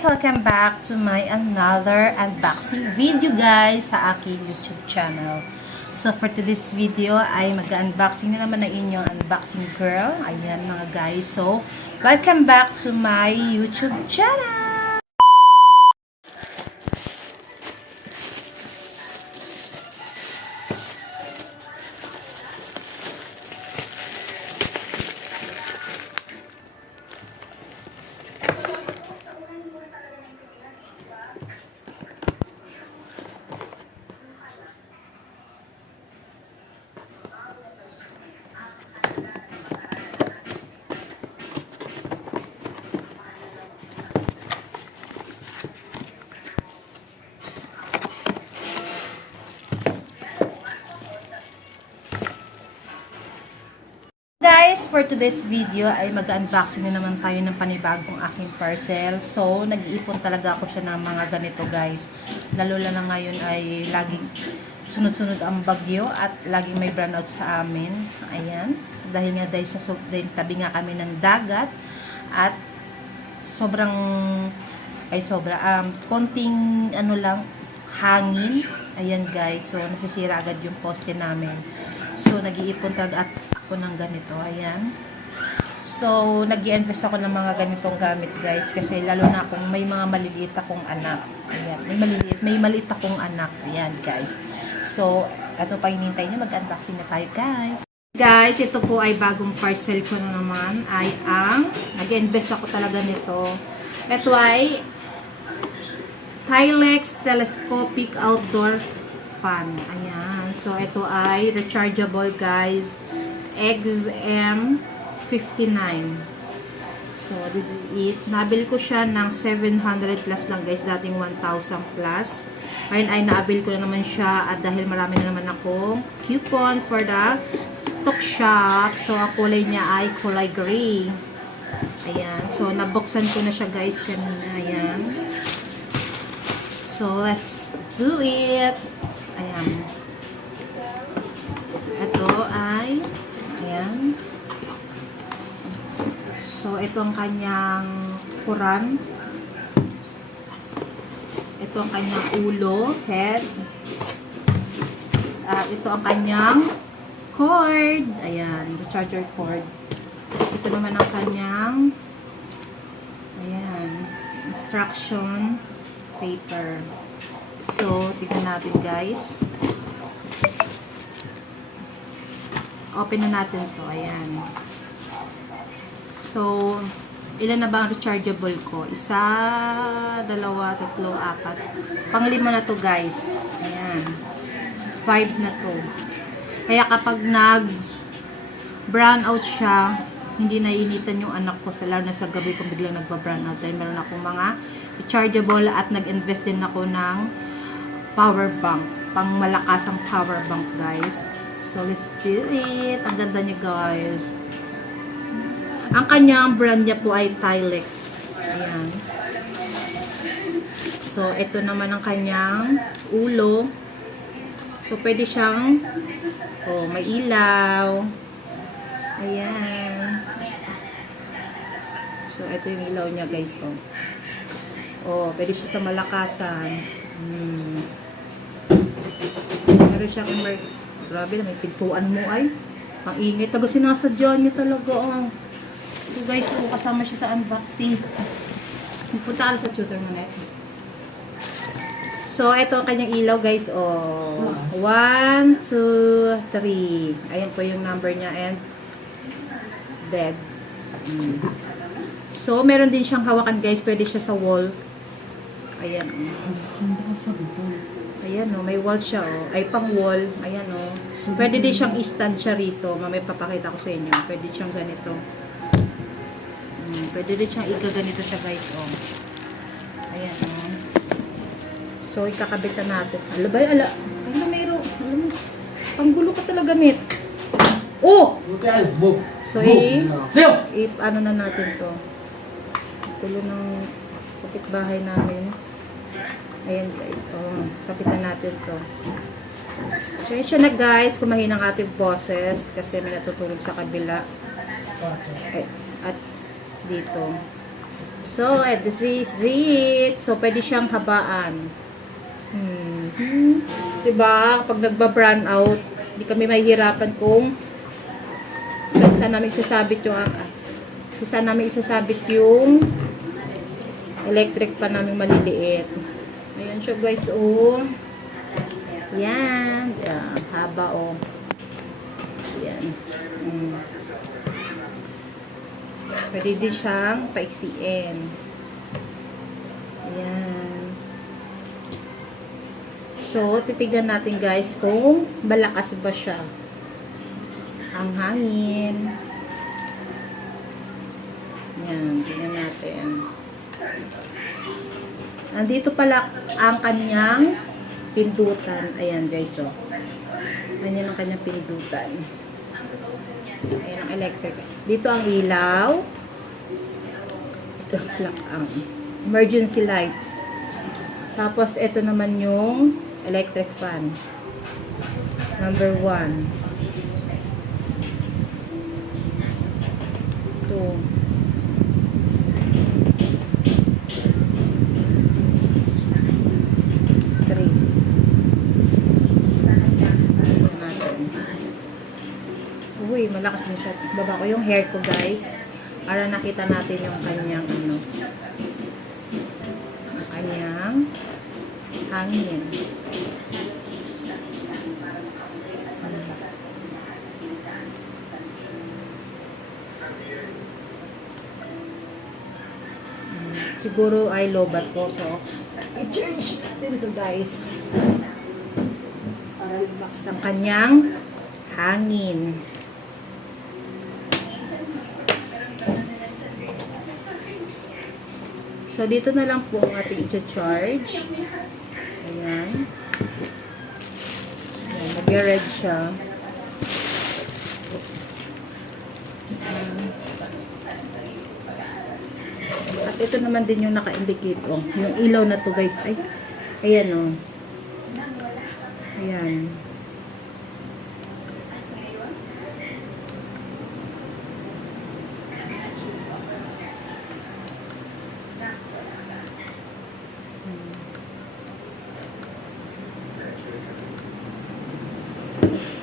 guys! Welcome back to my another unboxing video guys sa aking YouTube channel. So for today's video ay mag-unboxing na naman ng inyong unboxing girl. Ayan mga guys. So welcome back to my YouTube channel! Guys, for today's video ay mag-unboxing na naman tayo ng panibagong aking parcel. So, nag-iipon talaga ako siya ng mga ganito guys. Lalo na ngayon ay laging sunod-sunod ang bagyo at laging may brownout sa amin. Ayan. Dahil sa tabi nga kami ng dagat at konting hangin. Ayan guys. So, nasisira agad yung poste namin. So, nag-iipon talaga at ako ng ganito. Ayan. So, nag-i-invest ako ng mga ganitong gamit, guys. Kasi lalo na kung may mga maliliit akong anak. Ayan. May maliit akong anak. Ayan, guys. So, ito pa hinintay nyo. Mag-unboxing na tayo, guys. Guys, ito po ay bagong parcel ko na naman. Ay ang nag-invest ako talaga nito. Ito ay Tilex Telescopic Outdoor Fan. Ayan. So, ito ay rechargeable, guys. XM59. So, this is it. Nabil ko siya ng 700 plus lang, guys. Dating 1,000 plus. Ayun ay naabil ko na naman siya. At dahil marami na naman akong coupon for the TikTok shop. So, ang kulay niya ay kulay gray. Ayan. So, nabuksan ko na siya, guys, kanina. Ayan. So, let's do it. Ayan. Ito ay ayan. So, ito ang kanyang kuran. Ito ang kanyang ulo, head. Ito ang kanyang cord. Ayan, charger cord. Ito naman ang kanyang ayan, instruction paper. So, tignan natin guys. Open na natin to. Ayan. So, ilan na ba ang rechargeable ko? Isa, dalawa, tatlo, apat. Panglima na to guys. Ayan. 5 na to. Kaya kapag nag-brown out siya, hindi naiinitan yung anak ko. Lalo na sa gabi kung biglang nagpa-brown out. Dahil meron akong mga rechargeable at nag-invest din ako ng power bank. Pang malakasang power bank guys. So, let's do it. Ang ganda niya, guys. Ang kanyang brand niya po ay Tilex. Ayan. So, ito naman ang kanyang ulo. So, pwede siyang may ilaw. Ayan. So, ito yung ilaw niya, guys. Pwede siya sa malakasan. Meron siyang grabe na, may pintuan mo ay. Ang ingay. Taga sinasadya niyo talaga. So guys, kasama siya sa unboxing. Punta ka sa tutor mo net. So, ito ang kanyang ilaw guys. 1, 2, 3. Ayan po yung number niya and dead. So, meron din siyang hawakan guys. Pwede siya sa wall. Ayan. Ayan may wall siya ay pang wall. Ayan Pwede din siyang i-stand siya rito. Mamaya papakita ko sa inyo. Pwede siyang ganito. Pwede din siyang igaganito siya guys Ayan So ikakabit na natin. Mayroon. Alam mo, panggulo ka talaga net. So ano na natin to. Gulo ng kapitbahay namin. Ayan guys, kapitan natin to. So yun siya na guys, kumahin ang ating boses kasi may natutulog sa kabila. At dito. So, this is it. So, pwede siyang habaan. Diba? Pag nagba-brown out, hindi kami mahihirapan kung saan namin isasabit yung electric pa namin maliliit. Ayan siya guys, oh. Yan. Yan. Haba, oh. Yan. Pwede din siyang paiksiin. Ayan. So, titignan natin guys kung malakas ba siya ang hangin. Ayan. Tingnan natin. Nandito pala ang kanyang pindutan. Ayan guys, oh. Ayan ang kanyang pindutan. Ayan ang electric. Dito ang ilaw. Ito ang emergency light. Tapos, ito naman yung electric fan. Number 1. 2. 3. Uy, malakas din siya. Baba ko yung hair ko, guys. Para nakita natin yung kanyang hangin. Siguro ay lobat ko. So, i-charge natin ito, guys. Para lumakas ang kanyang hangin. So, dito na lang po ang ating i-charge. Ayan. Ayan, nag-red siya. At ito naman din yung naka-indicate, oh. Yung ilaw na to, guys. Ay, ayan, oh. Ayan.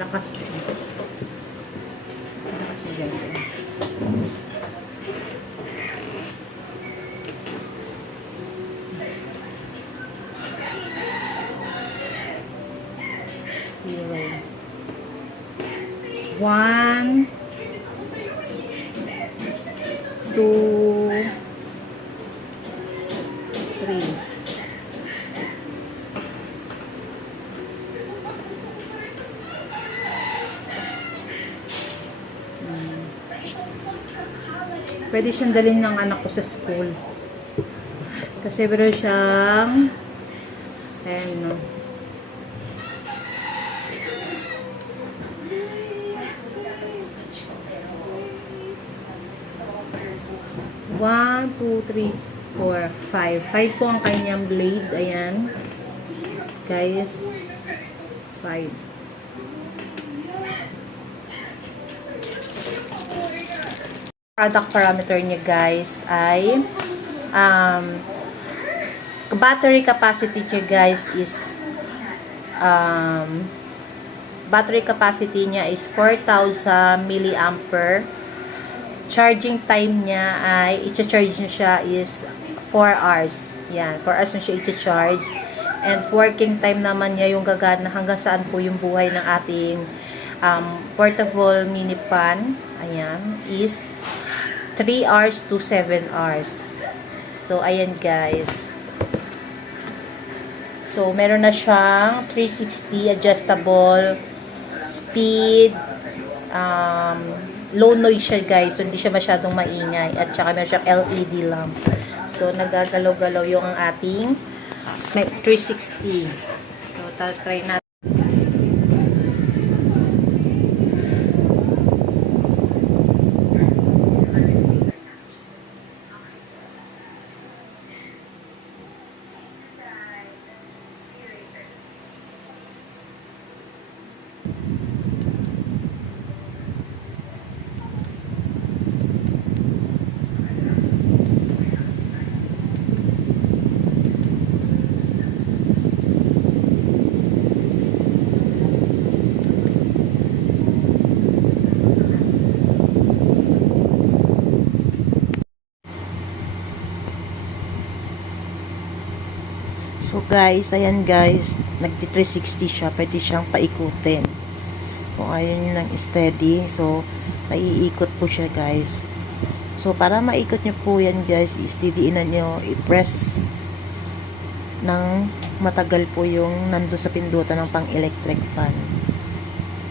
Lakas. Lakas siya, guys. Zero. 1, 2, 3. Pwede siyang dalhin ng anak ko sa school. Kasi meron siyang ayan, no. One, two, three, 4, 5. 5 po ang kanyang blade. Ayan. Guys. 5. Product parameter niya guys ay battery capacity niya guys is battery capacity niya is 4,000 milliampere. Charging time niya ay i-charge niya siya is 4 hours. Yan, 4 hours na siya i-charge. And working time naman niya yung gagana hanggang saan po yung buhay ng ating portable mini pan. Ayan, is 3 hours to 7 hours. So, ayan guys. So, meron na siyang 360 adjustable speed. Low noise siya guys. So, hindi siya masyadong maingay. At saka meron siyang LED lamp. So, nagagalaw-galaw yung ating 360. So, try natin. So guys, ayan guys, nagti 360 siya, pwede siyang paikutin. Kung ayaw nyo ng steady, so naiikot po siya guys. So para maikot nyo po yan guys, is didiinan nyo, i-press ng matagal po yung nandun sa pindutan ng pang electric fan.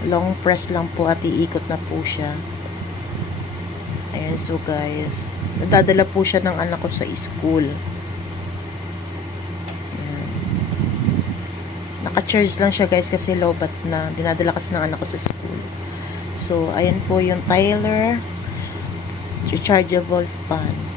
Long press lang po at iikot na po siya. Ayan, so guys, nadadala po siya ng anak ko sa school. Naka-charge lang siya guys kasi low-bat na. Dinadala kasi ng anak ko sa school. So, ayan po yung Tyler rechargeable fan.